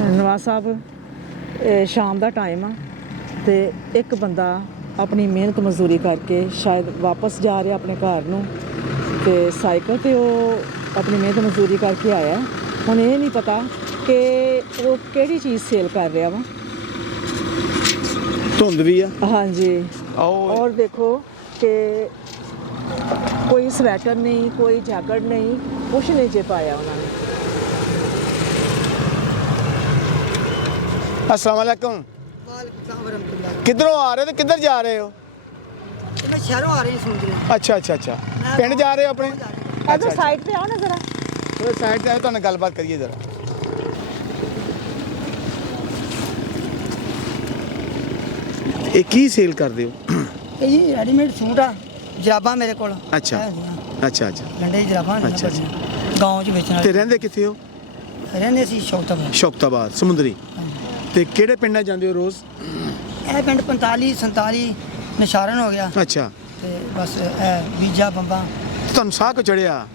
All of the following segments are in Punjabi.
ਨਵਾਜ਼ ਸਾਹਿਬ ਸ਼ਾਮ ਦਾ ਟਾਈਮ ਆ ਤੇ ਇੱਕ ਬੰਦਾ ਆਪਣੀ ਮਿਹਨਤ ਮਜ਼ਦੂਰੀ ਕਰਕੇ ਸ਼ਾਇਦ ਵਾਪਸ ਜਾ ਰਿਹਾ ਆਪਣੇ ਘਰ ਨੂੰ ਤੇ ਸਾਈਕਲ ਤੇ ਉਹ ਆਪਣੀ ਮਿਹਨਤ ਮਜ਼ਦੂਰੀ ਕਰਕੇ ਆਇਆ। ਹੁਣ ਇਹ ਨਹੀਂ ਪਤਾ ਕਿ ਉਹ ਕਿਹੜੀ ਚੀਜ਼ ਸੇਲ ਕਰ ਰਿਹਾ ਵਾ। ਧੁੰਦ ਵੀ ਆ। ਹਾਂਜੀ और देखो कि कोई स्वेटर नहीं, कोई जैकेट नहीं, कुछ नहीं जे पाया उन्होंने। अस्सलाम वालेकुम। किधरों आ रहे हो तो किधर जा रहे हो? मैं शहरों आ रही हूँ समझ रहे। अच्छा अच्छा अच्छा पिंड जा रहे हो अपने? अच्छा साइड पे आओ ना जरा। चलो साइड पे आओ तो गलबात करिए जरा। ਇਹ ਕੀ ਸੇਲ ਕਰਦੇ ਹੋ? ਇਹ ਜੀ ਰੈਡੀਮੇਡ ਸੂਟ ਆ, ਜਰਾਬਾਂ ਮੇਰੇ ਕੋਲ। ਅੱਛਾ ਅੱਛਾ ਅੱਛਾ ਲੰਡੇ ਜਰਾਬਾਂ ਨੇ ਅੱਛਾ, ਗਾਉਂ ਚ ਵੇਚਣ ਤੇ ਵਾਲੇ ਰਹਿੰਦੇ ਕਿੱਥੇ ਹੋ? ਰਹਿੰਦੇ ਸੀ ਸ਼ੌਕਤਾਬਾਦ। ਸ਼ੌਕਤਾਬਾਦ ਸਮੁੰਦਰੀ। ਤੇ ਕਿਹੜੇ ਪਿੰਡਾਂ ਜਾਂਦੇ ਹੋ ਰੋਜ਼? ਇਹ ਪਿੰਡ 45 47 ਨਿਸ਼ਾਰਨ ਹੋ ਗਿਆ ਅੱਛਾ ਤੇ ਬਸ ਇਹ ਬੀਜਾ ਬੰਬਾਂ ਤੁਹਾਨੂੰ ਸਾਹ ਕੋ ਚੜਿਆ?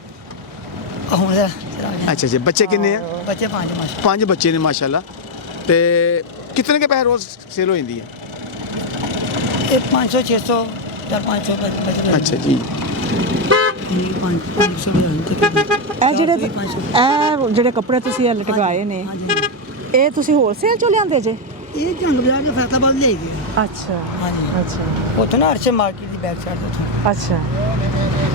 ਹੁਣ ਦਾ ਅੱਛਾ ਜੀ ਬੱਚੇ ਕਿੰਨੇ ਆ? ਬੱਚੇ 5 ਮਾਸ। 5 ਬੱਚੇ ਨੇ ਮਾਸ਼ਾਅੱਲਾ। ਤੇ ਕਿਤਨੇ ਕੇ ਪੈਸੇ ਰੋਜ਼ ਸੇਲ ਹੋ ਜਾਂਦੀ ਹੈ? ਇਹ 500 600 ਜਾਂ 500 ਬੱਚੇ। ਅੱਛਾ ਜੀ। 500 ਇਹ ਜਿਹੜੇ ਕੱਪੜੇ ਤੁਸੀਂ ਇਹ ਲਟਕਾਏ ਨੇ ਇਹ ਤੁਸੀਂ ਹੋਲਸੇਲ ਚੋਂ ਲਿਆਂਦੇ ਜੇ? ਇਹ ਜੰਗ ਬਾਜ਼ਾਰ ਦੇ ਫੈਸਲਾਬਾਦ ਲੈ ਗਏ। ਅੱਛਾ ਹਾਂਜੀ ਅੱਛਾ ਉੱਥੋਂ ਨਾ ਅਰਸ਼ੇ ਮਾਰਕੀਟ ਦੀ ਬੈਕ ਸਾਈਡ ਤੋਂ। ਅੱਛਾ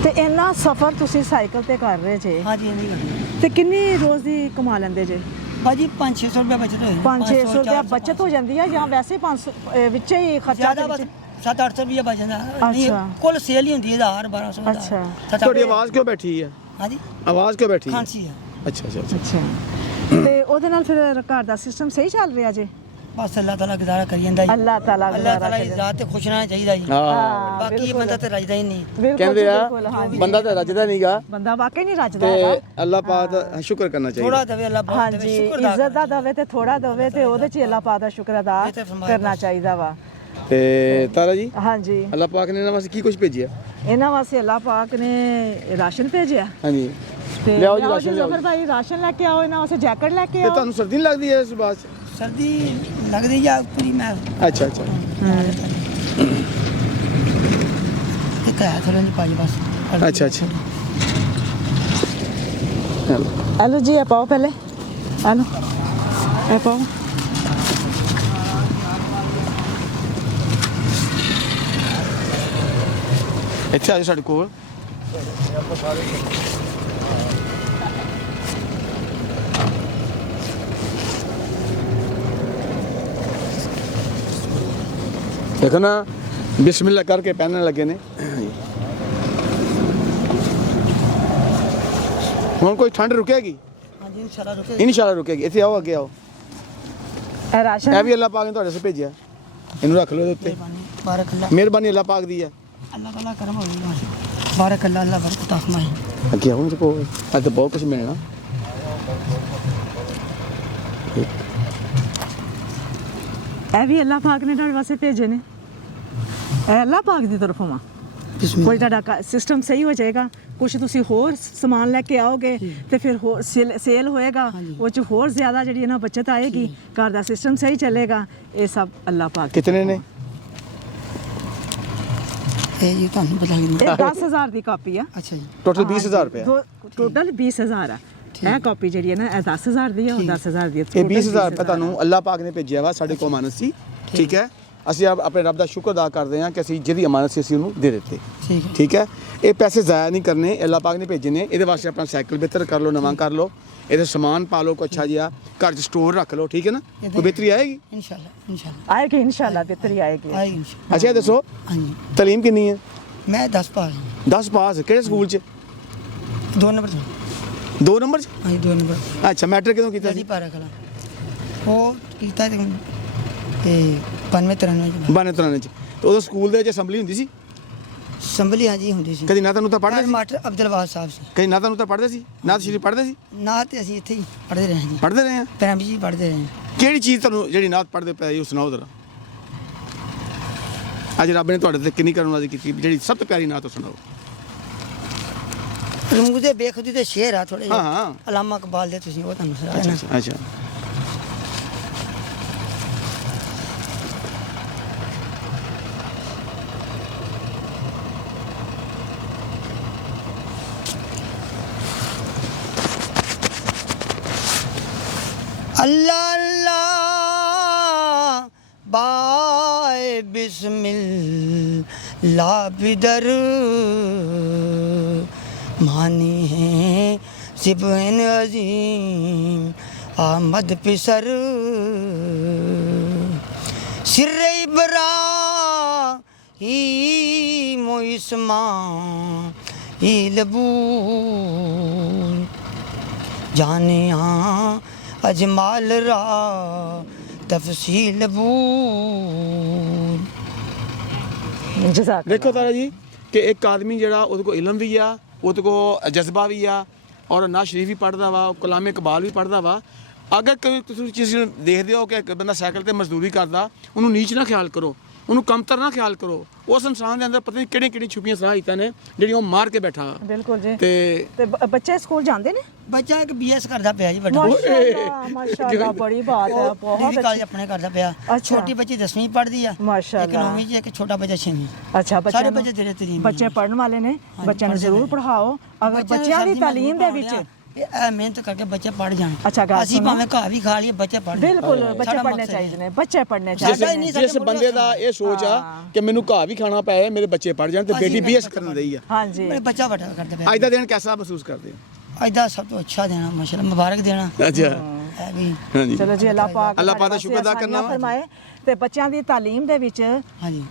ਤੇ ਇੰਨਾ ਸਫ਼ਰ ਤੁਸੀਂ ਸਾਈਕਲ ਤੇ ਕਰ ਰਹੇ ਜੇ ਹਾਂਜੀ ਇਹ ਨਹੀਂ ਕਰਨੀ ਤੇ ਕਿੰਨੀ ਰੋਜ਼ ਦੀ ਕਮਾ ਲੈਂਦੇ ਜੇ? ਭਾਜੀ 500 ਰੁਪਏ ਬਚਤ ਹੋਈ। 500 ਰੁਪਇਆ ਬਚਤ ਹੋ ਜਾਂਦੀ ਹੈ ਜਾਂ ਵੈਸੇ 500 ਵਿੱਚ ਹੀ ਖਰਚਾ? ਜ਼ਿਆਦਾ ਬਸ 700-800 ਰੁਪਏ ਬਚ ਜਾਂਦਾ। ਨਹੀਂ ਅੱਛਾ। ਕੁੱਲ ਸੇਲ ਹੀ ਹੁੰਦੀ ਹੈ 1000-1200। ਅੱਛਾ। ਤੁਹਾਡੀ ਆਵਾਜ਼ ਕਿਉਂ ਬੈਠੀ ਹੈ? ਹਾਂਜੀ ਆਵਾਜ਼ ਕਿਉਂ ਬੈਠੀ ਹੈ? ਖਾਂਸੀ ਹੈ। ਅੱਛਾ ਅੱਛਾ ਅੱਛਾ। ਅੱਛਾ ਤੇ ਉਹਦੇ ਨਾਲ ਫਿਰ ਘਰ ਦਾ ਸਿਸਟਮ ਸਹੀ ਚੱਲ ਰਿਹਾ ਜੇ? ਬਸ ਅੱਲਾਹ ਤਾਲਾ ਗੁਜ਼ਾਰਾ ਕਰੀ ਜਾਂਦਾ ਜੀ। ਅੱਲਾਹ ਤਾਲਾ ਅੱਲਾਹ ਤਾਲਾ ਦੀ ਜ਼ਾਤ ਤੇ ਖੁਸ਼ ਰਹਿਣਾ ਚਾਹੀਦਾ ਜੀ। ਹਾਂ ਬਾਕੀ ਇਹ ਬੰਦਾ ਤੇ ਰਜਦਾ ਹੀ ਨਹੀਂ। ਬਿਲਕੁਲ ਕਹਿੰਦੇ ਆ ਬਿਲਕੁਲ, ਹਾਂਜੀ। ਬੰਦਾ ਤਾਂ ਰੱਜਦਾ ਨਹੀਂਗਾ ਬੰਦਾ ਵਾਕਈ ਨਹੀਂ ਰੱਜਦਾ ਤੇ ਹੈਗਾ। ਅੱਲਾਹ ਪਾਕ ਦਾ ਸ਼ੁਕਰ ਕਰਨਾ ਚਾਹੀਦਾ। ਥੋੜਾ ਦੇਵੇ ਅੱਲਾਹ ਬਹੁਤ ਦੇਵੇ, ਹਾਂਜੀ ਸ਼ੁਕਰ ਦਾ ਇੱਜ਼ਤ ਦਾ ਦਵੇ ਤੇ ਥੋੜਾ ਦਵੇ ਤੇ ਉਹਦੇ ਚ ਅੱਲਾਹ ਪਾਕ ਦਾ ਸ਼ੁਕਰ ਅਦਾ ਇਹ ਤਾਂ ਫਰਮਾਇਆ ਕਰਨਾ ਚਾਹੀਦਾ ਵਾ। ਤੇ ਤਾਰਾ ਜੀ ਹਾਂਜੀ ਅੱਲਾਹ ਪਾਕ ਨੇ ਇਹਨਾਂ ਵਾਸਤੇ ਕੀ ਕੁਝ ਭੇਜਿਆ? ਇਹਨਾਂ ਵਾਸਤੇ ਅੱਲਾਹ ਪਾਕ ਨੇ ਰਾਸ਼ਨ ਭੇਜਿਆ ਹਾਂਜੀ ਤੇ ਲਿਆਓ ਜੀ ਲਿਆਓ ਰਾਸ਼ਨ ਲਿਆਓ। ਜ਼ਫਰ ਭਾਈ ਰਾਸ਼ਨ ਲੈ ਕੇ ਆਓ। ਇਹਨਾਂ ਵਾਸਤੇ ਜੈਕਟ ਲੈ ਕੇ ਤੇ ਆਓ। ਤੁਹਾਨੂੰ ਸਰਦੀ ਨਹੀਂ ਲੱਗਦੀ ਹੈ ਇਸ ਬਾਤ 'ਚ? ਸਰਦੀ ਲੱਗਦੀ ਜਾਂ ਪੂਰੀ ਮੈਂ ਅੱਛਾ ਅੱਛਾ ਇੱਕ ਹੈ ਥੋੜਾ ਨਹੀਂ ਪਾਈ ਬਸ। ਅੱਛਾ ਅੱਛਾ हेलो जी आप आओ पहले। हेलो आप आओ। ਇੱਥੇ ਆ ਜਾਓ ਸਾਡੇ ਕੋਲ। देखो ना बिस्मिल्लाह करके पहनने लगे ने। ਹੁਣ ਕੋਈ ਠੰਡ ਰੁਕੇਗੀ? ਹਾਂਜੀ ਇਨਸ਼ਾਅੱਲਾ ਰੁਕੇ। ਇਨਸ਼ਾਅੱਲਾ ਰੁਕੇਗੀ। ਇੱਥੇ ਆਓ ਅੱਗੇ ਆਓ। ਇਹ ਰਾਸ਼ਨ ਇਹ ਵੀ ਅੱਲਾਹ ਪਾਕ ਨੇ ਤੁਹਾਡੇ ਸੇ ਭੇਜਿਆ। ਇਹਨੂੰ ਰੱਖ ਲਓ ਇਹਦੇ ਉੱਤੇ। ਬਾਰਕ ਅੱਲਾ ਮਿਹਰਬਾਨੀ ਅੱਲਾਹ ਪਾਕ ਦੀ ਹੈ। ਅੱਲਾਹ ਤਾਲਾ ਕਰਮ ਹੋਵੇ। ਬਾਰਕ ਅੱਲਾ ਅੱਲਾਹ ਬਰਕਤ ਫਰਮਾਏ। ਅੱਗੇ ਆਓ ਦੇਖੋ ਅੱਜ ਤਾਂ ਬਹੁਤ ਕੁਝ ਮਿਲਣਾ। ਇਹ ਵੀ ਅੱਲਾਹ ਪਾਕ ਨੇ ਤੁਹਾਡੇ ਵਾਸਤੇ ਭੇਜੇ ਨੇ। ਇਹ ਅੱਲਾਹ ਪਾਕ ਦੀ ਤਰਫੋਂ ਆ। ਕੋਈ ਤੁਹਾਡਾ ਸਿਸਟਮ ਸਹੀ ਹੋ ਜਾਏਗਾ। ਕੁਝ ਤੁਸੀਂ ਹੋਰ ਸਮਾਨ ਲੈ ਕੇ ਆਓਗੇ ਤੇ ਫਿਰ ਹੋਰ ਸੇਲ ਹੋਏਗਾ। ਉਹ ਚ ਹੋਰ ਜ਼ਿਆਦਾ ਜਿਹੜੀ ਨਾ ਬਚਤ ਆਏਗੀ। ਘਰ ਦਾ ਸਿਸਟਮ ਸਹੀ ਚੱਲੇਗਾ। ਇਹ ਸਭ ਅੱਲਾਹ ਪਾਕ। ਕਿਤਨੇ ਨੇ? ਇਹ ਜੀ ਤੁਹਾਨੂੰ ਪਤਾ ਹੀ ਨਹੀਂ। ਇਹ 10,000 ਦੀ ਕਾਪੀ ਆ। ਅੱਛਾ ਜੀ ਟੋਟਲ 20,000 ਰੁਪਏ। ਟੋਟਲ 20,000 ਆ। ਇਹ ਕਾਪੀ ਜਿਹੜੀ ਹੈ ਨਾ ਇਹ 10,000 ਦੀ ਆ ਉਹ 10,000 ਦੀ ਆ। ਇਹ 20,000 ਰੁਪਏ ਤੁਹਾਨੂੰ ਅੱਲਾਹ ਪਾਕ ਨੇ ਭੇਜਿਆ ਵਾ ਸਾਡੇ ਕੋਲ ਅਮਾਨਤ ਸੀ। ਠੀਕ ਹੈ ਅਸੀਂ ਆਪਣੇ ਰੱਬ ਦਾ ਸ਼ੁਕਰ ਅਦਾ ਕਰਦੇ ਹਾਂ ਕਿ ਅਸੀਂ ਜਿਹਦੀ ਅਮਾਨਤ ਸੀ ਅਸੀਂ ਉਹਨੂੰ ਦੇ ਦਿੱਤੇ। ਠੀਕ ਹੈ ਠੀਕ ਹੈ ਇਹ ਪੈਸੇ ਜ਼ਾਇਆ ਨਹੀਂ ਕਰਨੇ। ਅੱਲਾਹ ਪਾਕ ਨੇ ਭੇਜੇ ਨੇ। ਇਹਦੇ ਵਾਸਤੇ ਆਪਣਾ ਸਾਈਕਲ ਬਿਹਤਰ ਕਰ ਲਓ, ਨਵਾਂ ਕਰ ਲਓ। ਇਹਦੇ ਸਮਾਨ ਪਾ ਲਓ ਕੋਈ ਅੱਛਾ ਜਿਹਾ, ਘਰ 'ਚ ਸਟੋਰ ਰੱਖ ਲਓ। ਠੀਕ ਹੈ ਨਾ ਕੋਈ ਬਿਹਤਰੀ ਆਏਗੀ ਇਨਸ਼ਾਅੱਲਾ ਆਏਗੀ ਇਨਸ਼ਾਅੱਲਾ ਬਿਹਤਰੀ ਆਏਗੀ। ਆਏਗੀ ਇਨਸ਼ਾਅੱਲਾ। ਅੱਛਾ ਇਹ ਦੱਸੋ ਹਾਂਜੀ ਤਾਲੀਮ ਕਿੰਨੀ ਹੈ? ਮੈਂ 10 ਪਾਸ 10 ਪਾਸ। ਕਿਹੜੇ ਸਕੂਲ 'ਚ? 2 ਨੰਬਰ ਤੋਂ। 2 ਨੰਬਰ 'ਚ? ਹਾਂਜੀ 2 ਨੰਬਰ ਅੱਛਾ ਮੈਟ੍ਰਿਕ ਕਦੋਂ ਕੀਤਾ ਜਦੀ ਸੀ? ਪਾਰਾ ਖਲਾ ਉਹ ਕੀਤਾ ਤੇ 92 92 'ਚ। ਤੇ ਉਦੋਂ ਸਕੂਲ ਦੇ ਵਿੱਚ ਅਸੈਂਬਲੀ ਹੁੰਦੀ ਸੀ? ਸੰਭਲੀ ਹਾਂਜੀ ਹੁੰਦੀ ਸੀ। ਕਦੀ ਨਾਤਾ ਨੂੰ ਤਾਂ ਪੜ੍ਹਦੇ ਸੀ? ਮਾਸਟਰ ਅਬਦੁਲਵਾਦ ਸਾਹਿਬ ਸੀ। ਕਦੀ ਨਾਤਾ ਨੂੰ ਤਾਂ ਪੜ੍ਹਦੇ ਸੀ? ਨਾਤ ਸ਼ਰੀਫ ਪੜ੍ਹਦੇ ਸੀ? ਨਾ ਤੇ ਅਸੀਂ ਇੱਥੇ ਹੀ ਪੜ੍ਹਦੇ ਰਹੇ ਹਾਂ ਜੀ। ਪੜ੍ਹਦੇ ਰਹੇ ਆ। ਪ੍ਰਾਇਮਰੀ ਜੀ ਪੜ੍ਹਦੇ ਰਹੇ ਹਾਂ। ਕਿਹੜੀ ਚੀਜ਼ ਤੁਹਾਨੂੰ ਜਿਹੜੀ ਨਾਤ ਪੜ੍ਹਦੇ ਪਏ ਉਹ ਸੁਣਾਓ ਜ਼ਰਾ। ਅੱਜ ਰੱਬ ਨੇ ਤੁਹਾਡੇ ਤੇ ਕਿੰਨੀ ਕਰਨ ਵਾਲੀ ਕੀਤੀ ਜਿਹੜੀ ਸਭ ਤੋਂ ਪਿਆਰੀ ਨਾਤ ਉਹ ਸੁਣਾਓ। ਰਮੂਜ਼ ਦੇ ਬੇਖੁਦੀ ਦੇ ਸ਼ੇਰ ਆ ਥੋੜੇ ਹਾਂ ਹਾਂ ਅਲਾਮਾ ਇਕਬਾਲ ਦੇ ਤੁਸੀਂ ਉਹ ਤੁਹਾਨੂੰ ਸੁਣਾ ਅੱਛਾ ਅੱਛਾ बाय बिस्मिल्लाह बिदर मानी है सिबहन अजीम आमद पिसर सिर्रे इबरा ही मोइस्मा ही लबूल जाने अजमाल रा तफसील बूल ਜਜ਼ਾਕ ਦੇਖੋ ਤਾਰਾ ਜੀ ਕਿ ਇੱਕ ਆਦਮੀ ਜਿਹੜਾ ਉਹਦੇ ਕੋਲ ਇਲਮ ਵੀ ਆ, ਉਹਦੇ ਕੋਲ ਜਜ਼ਬਾ ਵੀ ਆ, ਔਰ ਨਾ ਸ਼ਰੀਫ ਵੀ ਪੜ੍ਹਦਾ ਵਾ, ਕਲਾਮੇ ਇਕਬਾਲ ਵੀ ਪੜ੍ਹਦਾ ਵਾ। ਅਗਰ ਕੋਈ ਤੁਸੀਂ ਚੀਜ਼ ਦੇਖਦੇ ਹੋ ਕਿ ਇੱਕ ਬੰਦਾ ਸਾਈਕਲ ਤੇ ਮਜ਼ਦੂਰੀ ਕਰਦਾ, ਉਹਨੂੰ ਨੀਚ ਨਾ ਖਿਆਲ ਕਰੋ, ਉਹਨੂੰ ਕਮਤਰ ਨਾ ਖਿਆਲ ਕਰੋ। ਉਸ ਇਨਸਾਨ ਦੇ ਅੰਦਰ ਪਤਾ ਨਹੀਂ ਕਿਹੜੀਆਂ ਛੁਪੀਆਂ ਸਲਾਹੀਤਾਂ ਨੇ ਜਿਹੜੀਆਂ ਉਹ ਮਾਰ ਕੇ ਬੈਠਾ। ਬਿਲਕੁਲ ਜੀ। ਤੇ ਤੇ ਬੱਚੇ ਸਕੂਲ ਜਾਂਦੇ ਨੇ? ਬੱਚਾ ਇੱਕ BS ਕਰਦਾ ਪਿਆ ਜੀ ਵੱਡਾ ਮਾਸ਼ਾਅੱਲਾ ਮਾਸ਼ਾਅੱਲਾ ਬੜੀ ਬਾਤ ਹੈ, ਬਹੁਤ ਕਾਲਜ ਅੱਛੀ। ਆਪਣੇ ਕਰਦਾ ਪਿਆ। ਅੱਛਾ। ਛੋਟੀ ਬੱਚੀ 10ਵੀਂ ਪੜ੍ਹਦੀ ਆ, ਇੱਕ ਮਾਸ਼ਾਅੱਲਾ 9ਵੀਂ ਚ, ਇੱਕ ਛੋਟਾ ਬੱਚਾ 6ਵੀਂ। ਅੱਛਾ ਸਾਰੇ ਬੱਚਿਆਂ ਬੱਚੇ ਨੂੰ ਤੇਰੇ ਤਰੀਮ ਬੱਚੇ ਪੜਨ ਵਾਲੇ ਨੇ, ਬੱਚਿਆਂ ਨੂੰ ਪੜ੍ਹਦੇ ਜ਼ਰੂਰ ਨੇ। ਪੜ੍ਹਾਓ। ਅਗਰ ਬੱਚਿਆਂ ਦੀ ਤਾਲੀਮ ਦੇ ਵਿੱਚ ਇਹ ਮਿਹਨਤ ਕਰਕੇ ਬੱਚੇ ਪੜ੍ਹ ਜਾਣ। ਅੱਛਾ, ਗੱਲ ਅਸੀਂ ਸੁਣੋ। ਭਾਵੇਂ ਘਾਹ ਵੀ ਖਾ ਲਈਏ, ਬੱਚੇ ਪੜ੍ਹ ਬਿਲਕੁਲ ਬੱਚੇ ਸਾਡਾ ਪੜਨੇ ਮਕਸਦ ਚਾਹੀਦੇ ਹੈ। ਨੇ, ਬੱਚੇ ਪੜਨੇ ਸਾਡਾ ਚਾਹੀਦੇ ਹੀ ਨੇ। ਨਹੀਂ, ਜਿਸ ਬੰਦੇ ਦਾ ਇਹ ਸੋਚ ਆ ਕਿ ਮੈਨੂੰ ਘਾਹ ਵੀ ਖਾਣਾ ਪਏ, ਮੇਰੇ ਬੱਚੇ ਪੜ ਜਾਣ, ਤੇ ਅਸੀਂ ਬੇਟੀ ਮੇਰੇ BS ਬੱਚੇ ਕਰਨ ਰਹੀ ਆ। ਹਾਂਜੀ ਮੇਰੇ ਬੱਚਾ ਵੱਡਾ ਕਰਦਾ ਪਿਆ। ਅੱਜ ਦਾ ਦਿਨ ਕਿਹਦਾ ਮਹਿਸੂਸ ਕਰਦੇ ਹੋ? ਅੱਜ ਦਾ ਸਭ ਤੋਂ ਅੱਛਾ ਦੇਣਾ ਮਾਸ਼ਾਅੱਲਾ, ਮੁਬਾਰਕ ਦੇਣਾ ਅੱਛਾ, ਹੈ ਵੀ। ਹਾਂਜੀ। ਚਲੋ ਜੀ, ਅੱਲਾਹ ਪਾਕ ਅੱਲਾਹ ਪਾਕ ਦਾ ਸਾਡੇ ਸ਼ੁਕਰ ਅਦਾ ਵਾਸਤੇ ਕਰਨਾ ਵਾ। ਫਰਮਾਏ। ਤੇ ਬੱਚਿਆਂ ਦੀ ਤਾਲੀਮ ਦੇ ਵਿੱਚ ਹਾਂਜੀ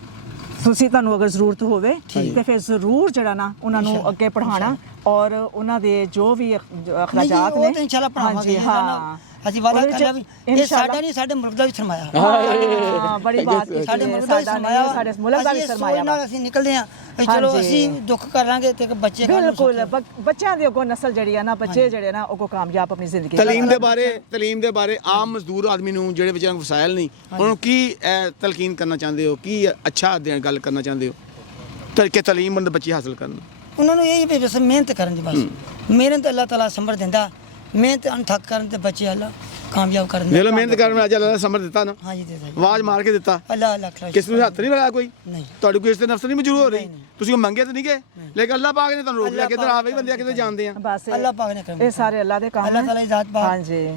ਤੁਹਾਨੂੰ ਅਗਰ ਜ਼ਰੂਰਤ ਹੋਵੇ ਠੀਕ। ਤੇ ਫਿਰ ਜ਼ਰੂਰ ਜਿਹੜਾ ਨਾ ਉਹਨਾਂ ਨੂੰ ਇਨਸ਼ਾਅੱਲਾ, ਅੱਗੇ ਪੜ੍ਹਾਉਣਾ, ਔਰ ਉਹਨਾਂ ਦੇ ਜੋ ਵੀ ਅਖਰਾਜਾਤ ਉਹ ਨੇ ਤਾਂ ਇਨਸ਼ਾਅੱਲਾ ਪੜਾਵਾਂਗੇ। ਹਾਂ ਅਸੀਂ ਵਾਦਾ ਉਹਦੇ ਕਰ ਚ ਲਿਆ ਵੀ ਇਹ ਇਨਸ਼ਾਅੱਲਾ। ਸਾਡਾ ਨਹੀਂ, ਸਾਡੇ ਮੁਲਕ ਦਾ ਵੀ ਸਰਮਾਇਆ। ਹਾਂ ਬੜੀ ਬਾਤ ਕੀਤੀ ਸਾਡੇ ਹੈ, ਮੁਲਕ ਦਾ ਵੀ ਸਾਡਾ ਸਰਮਾਇਆ ਨਹੀਂ, ਸਾਡੇ ਮੁਲਕ ਦਾ ਵੀ ਸਰਮਾਇਆ ਵਾ। ਅਸੀਂ ਨਿਕਲਦੇ ਹਾਂ ਵੀ ਚਲੋ ਹਾਂਜੀ। ਅਸੀਂ ਦੁੱਖ ਕਰਾਂਗੇ ਤੇ ਬੱਚੇ ਕੱਲ੍ਹ ਨੂੰ ਬਿਲਕੁਲ ਸੌਖੇ। ਬੱਚਿਆਂ ਦੀ ਅੱਗੋਂ ਨਸਲ ਜਿਹੜੀ ਆ ਨਾ, ਬੱਚੇ ਜਿਹੜੇ ਨਾ ਉਹ ਕਾਮਯਾਬ ਆਪਣੀ ਜ਼ਿੰਦਗੀ ਚ ਤਾਲੀਮ ਦੇ ਬਾਰੇ ਆਮ ਮਜ਼ਦੂਰ ਆਦਮੀ ਨੂੰ ਜਿਹੜੇ ਵਿਚਾਰਿਆਂ ਕੋਲ ਵਸਾਇਲ ਨਹੀਂ, ਉਹਨਾਂ ਨੂੰ ਕੀ ਤਲਕੀਨ ਕਰਨਾ ਚਾਹੁੰਦੇ ਹੋ? ਕੀ ਅੱਛਾ ਗੱਲ ਕਰਨਾ ਚਾਹੁੰਦੇ ਹੋ ਕਿ ਤਾਲੀਮ ਬੰਦ ਬੱਚੇ ਹਾਸਲ ਕਰਨ? ਉਹਨਾਂ ਨੂੰ ਇਹ ਵੀ ਬਸ ਮਿਹਨਤ ਕਰਨ ਦੀ, ਬਸ ਮਿਹਨਤ ਅੱਲਾਹ ਤਾਲਾ ਸਮਰ ਦਿੰਦਾ, ਮਿਹਨਤ ਅਣਥੱਕ ਕਰਨ ਤੇ ਬੱਚੇ ਅੱਲਾਹ ਕਾਮਯਾਬ ਕਰਨ ਦੇਖ ਲਓ ਮਿਹਨਤ ਕਰਨ ਵਾਲਾ ਅੱਜ ਅੱਲਾਹ ਨੇ ਸਮਰ ਦਿੱਤਾ ਨਾ, ਹਾਂਜੀ ਦੇ ਦੇ ਆਵਾਜ਼ ਮਾਰ ਕੇ ਦਿੱਤਾ। ਅੱਲਾਹ ਲੱਖ ਲੱਖ ਕਿਸ ਨੂੰ ਹੱਥ ਨਹੀਂ ਲਾਇਆ ਕੋਈ? ਨਹੀਂ। ਤੁਹਾਡੀ ਕੋਈ ਇਸ ਤੇ ਨਫਸ ਨਹੀਂ ਮਜਰੂਰ ਹੋ ਰਹੀ? ਤੁਸੀਂ ਉਹ ਮੰਗੇ ਤਾਂ ਨਹੀਂ ਗਏ, ਲੇਕਿਨ ਅੱਲਾਹ ਪਾਕ ਨੇ ਤੁਹਾਨੂੰ ਰੋਕ ਲਿਆ। ਕਿੱਧਰ ਆਵੇ ਬੰਦੇ ਕਿਤੇ ਜਾਣਦੇ ਆ। ਬਸ ਅੱਲਾਹ ਪਾਕ ਨੇ ਕਰਮ ਇਹ ਸਾਰੇ ਅੱਲਾਹ ਦੇ ਕੰਮ ਅੱਲਾਹ ਤਾਲਾ ਹੈ। ਦੀ ਜ਼ਾਤ ਪਾਕ ਹਾਂਜੀ।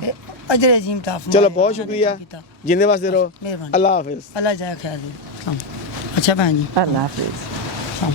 ਅਜਰ ਅਜ਼ੀਮ ਤਾਫ ਚਲੋ ਬਹੁਤ ਸ਼ੁਕਰੀਆ, ਜਿੰਦੇ ਵਾਸਤੇ ਰਹੋ। ਮਿਹਰਬਾਨੀ। ਅੱਲਾਹ ਹਾਫਿਜ਼। ਅੱਲਾਹ ਜਾਏ ਖੈਰ ਦੇ। ਅੱਛਾ ਭੈਣ ਜੀ, ਅੱਲਾਹ ਹਾਫਿਜ਼। ਸਲਾਮ।